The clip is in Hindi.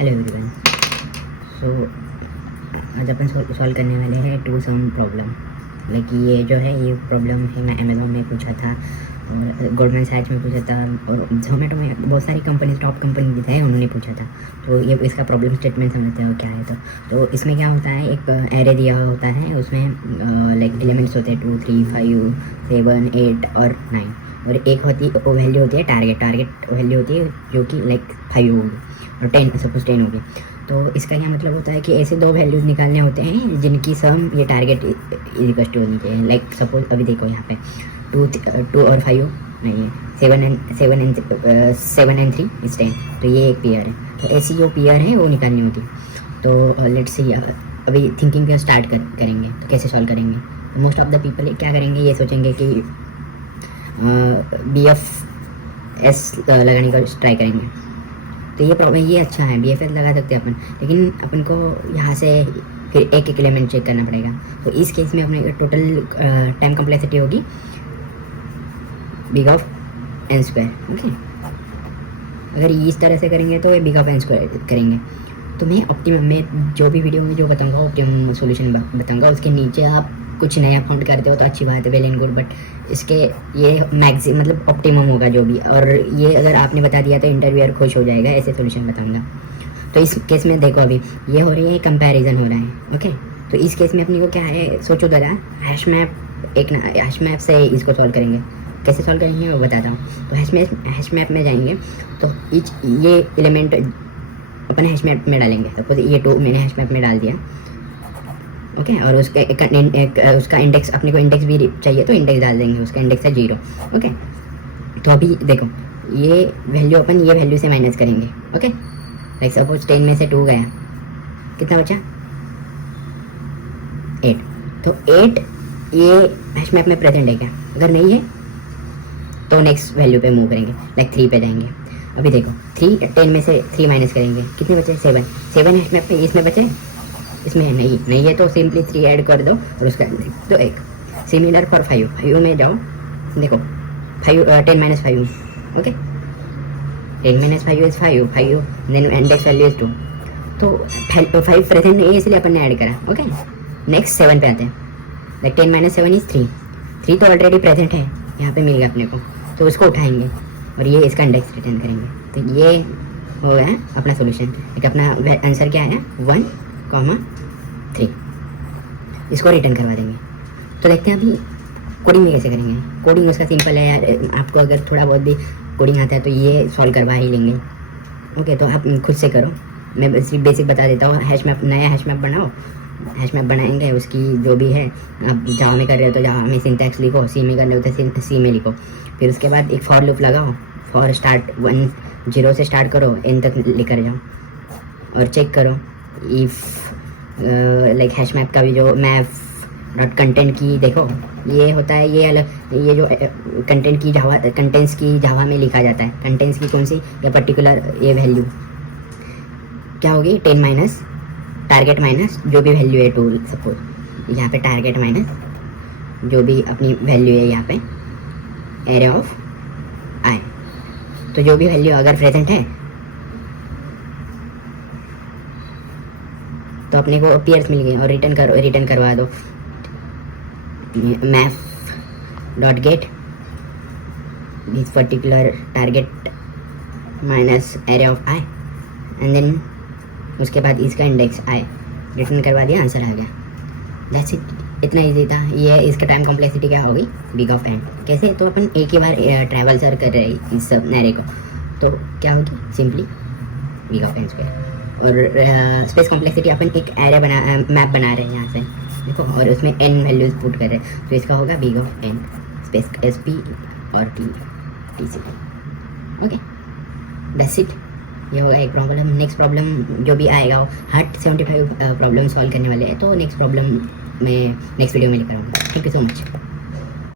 Hello everyone. सो आज अपन सॉल्व करने वाले हैं टू सम प्रॉब्लम। लाइक ये जो है ये प्रॉब्लम है मैं अमेज़ॉन में पूछा था और गोल्डमैन सैक्स में पूछा था और जोमेटो में बहुत सारी कंपनीज टॉप कंपनी भी है उन्होंने पूछा था। तो ये इसका प्रॉब्लम स्टेटमेंट समझते हो क्या है। तो इसमें क्या होता है, एक एरे दिया होता है, उसमें लाइक एलिमेंट्स होते हैं 2 3 5 7 8 और 9 और एक वैल्यू होती है टारगेट वैल्यू होती है जो कि लाइक 5 होगी और 10 सपोज 10 होगी। तो इसका क्या मतलब होता है कि ऐसे दो वैल्यूज निकालने होते हैं जिनकी सम ये टारगेट इक्वल टू होनी चाहिए। लाइक सपोज अभी देखो यहाँ पे 2 और 5 नहीं है, 7 एंड 3 इस 10। तो ये एक पेयर है, तो ऐसी जो पेयर है वो निकालनी होती है। तो लेट्स सी अभी थिंकिंग का स्टार्ट करेंगे। तो कैसे सॉल्व करेंगे। मोस्ट ऑफ द पीपल क्या करेंगे, ये सोचेंगे कि BFS लगाने का ट्राई करेंगे। तो ये प्रॉब्लम ये अच्छा है, BFS लगा सकते हैं अपन, लेकिन अपन को यहाँ से फिर एक एलिमेंट चेक करना पड़ेगा। तो इस केस में अपने टोटल टाइम कम्प्लेक्सिटी होगी बिग ऑफ n²। ओके, अगर इस तरह से करेंगे तो ये बिग ऑफ n² करेंगे। तो मैं ऑप्टिमम में जो भी वीडियो में जो बताऊंगा ऑप्टिमम सॉल्यूशन बताऊंगा, उसके नीचे आप कुछ नया फाउंड करते हो तो अच्छी बात है, वेल एंड गुड। बट इसके ये मैक्सिमम मतलब ऑप्टिमम होगा जो भी, और ये अगर आपने बता दिया तो इंटरव्यूअर खुश हो जाएगा, ऐसे सॉल्यूशन बताऊंगा। तो इस केस में देखो अभी ये हो रही है कंपैरिजन हो रहा है। ओके, तो इस केस में अपनी को क्या है, सोचो ज़रा हैश मैप से इसको सॉल्व करेंगे। कैसे सॉल्व करेंगे वो बताता हूँ। तो हैश मैप में जाएंगे तो ये एलिमेंट अपन हैश मैप में डालेंगे। सपोज ये 2 मैंने हैश मैप में डाल दिया। ओके, और उसका इंडेक्स अपने को इंडेक्स भी चाहिए तो इंडेक्स डाल देंगे, उसका इंडेक्स है 0। ओके, तो अभी देखो ये वैल्यू अपन ये वैल्यू से माइनस करेंगे। ओके, लाइक सपोज 10 में से 2 गया, कितना बचा 8। तो 8 ये हैश मैप में प्रेजेंट है क्या, अगर नहीं है तो नेक्स्ट वैल्यू पे मूव करेंगे, लाइक 3 पे जाएंगे। अभी देखो 10 में से 3 माइनस करेंगे, कितने बचे 7 हैश मैप पे, इसमें बचे, इसमें नहीं है तो सिंपली 3 ऐड कर दो और उसका तो 1। सिमिलर फॉर 5 में जाओ, देखो 10 - 5। Okay, 10 - 5 is 5 then index value is 2। तो 5 प्रेजेंट नहीं है इसलिए अपन ने ऐड करा। ओके, नेक्स्ट 7 पे आते हैं। लाइक 10 - 7 इज 3 तो ऑलरेडी प्रेजेंट है, यहाँ पे मिल गया अपने को, तो उसको उठाएंगे और ये इसका इंडेक्स रिटर्न करेंगे। तो ये हो गया अपना सोल्यूशन। एक अपना आंसर क्या है 1,3। इसको रिटर्न करवा देंगे। तो देखते हैं अभी कोडिंग में कैसे करेंगे। कोडिंग उसका सिंपल है यार, आपको अगर थोड़ा बहुत भी कोडिंग आता है तो ये सॉल्व करवा ही लेंगे। ओके, तो आप खुद से करो, मैं सिर्फ बेसिक बता देता हूँ। नया हैश मैप बनाओ, हैश मैप बनाएंगे, उसकी जो भी है, आप जावा में कर रहे हो तो जावा में सिंटैक्स लिखो, सी में कर रहे हो तो सी में लिखो। फिर उसके बाद एक फॉर लूप लगाओ, फॉर स्टार्ट 0 से स्टार्ट करो, n तक लेकर जाओ और चेक करो इफ़ लाइक हैश मैप का भी जो मैप डॉट कंटेंट की देखो ये होता है, ये अलग, ये जो कंटेंट की कंटेंट्स की जावा में लिखा जाता है। कंटेंट्स की कौन सी, ये पर्टिकुलर ये वैल्यू क्या होगी 10 माइनस टारगेट माइनस जो भी वैल्यू है 2। सपोज यहाँ पे टारगेट माइनस जो भी अपनी वैल्यू है यहाँ पे एरे ऑफ आई। तो जो भी वैल्यू अगर प्रेजेंट है तो अपने को पेयर्स मिल गए और रिटर्न करवा दो map dot get this particular target minus array of i and then उसके बाद इसका इंडेक्स आई, रिटर्न करवा दिया, आंसर आ गया। दैट्स इट, इतना इजी था ये। इसका टाइम कॉम्प्लेक्सिटी क्या होगी बिग ऑफ n। कैसे, तो अपन एक ही बार ट्रैवल सर कर रहे हैं इस सब एरे को, तो क्या होगी सिंपली बिग ऑफ n²। और स्पेस कॉम्प्लेक्सिटी अपन एक एरे मैप बना रहे हैं यहाँ से देखो, और उसमें n वैल्यूज पुट कर रहे हैं, तो इसका होगा big of n space SP और TC। ओके, दैट्स इट, ये होगा एक प्रॉब्लम। नेक्स्ट प्रॉब्लम जो भी आएगा हर 75 प्रॉब्लम सॉल्व करने वाले हैं, तो नेक्स्ट प्रॉब्लम में नेक्स्ट वीडियो में लेकर आऊँगा। Thank you so much.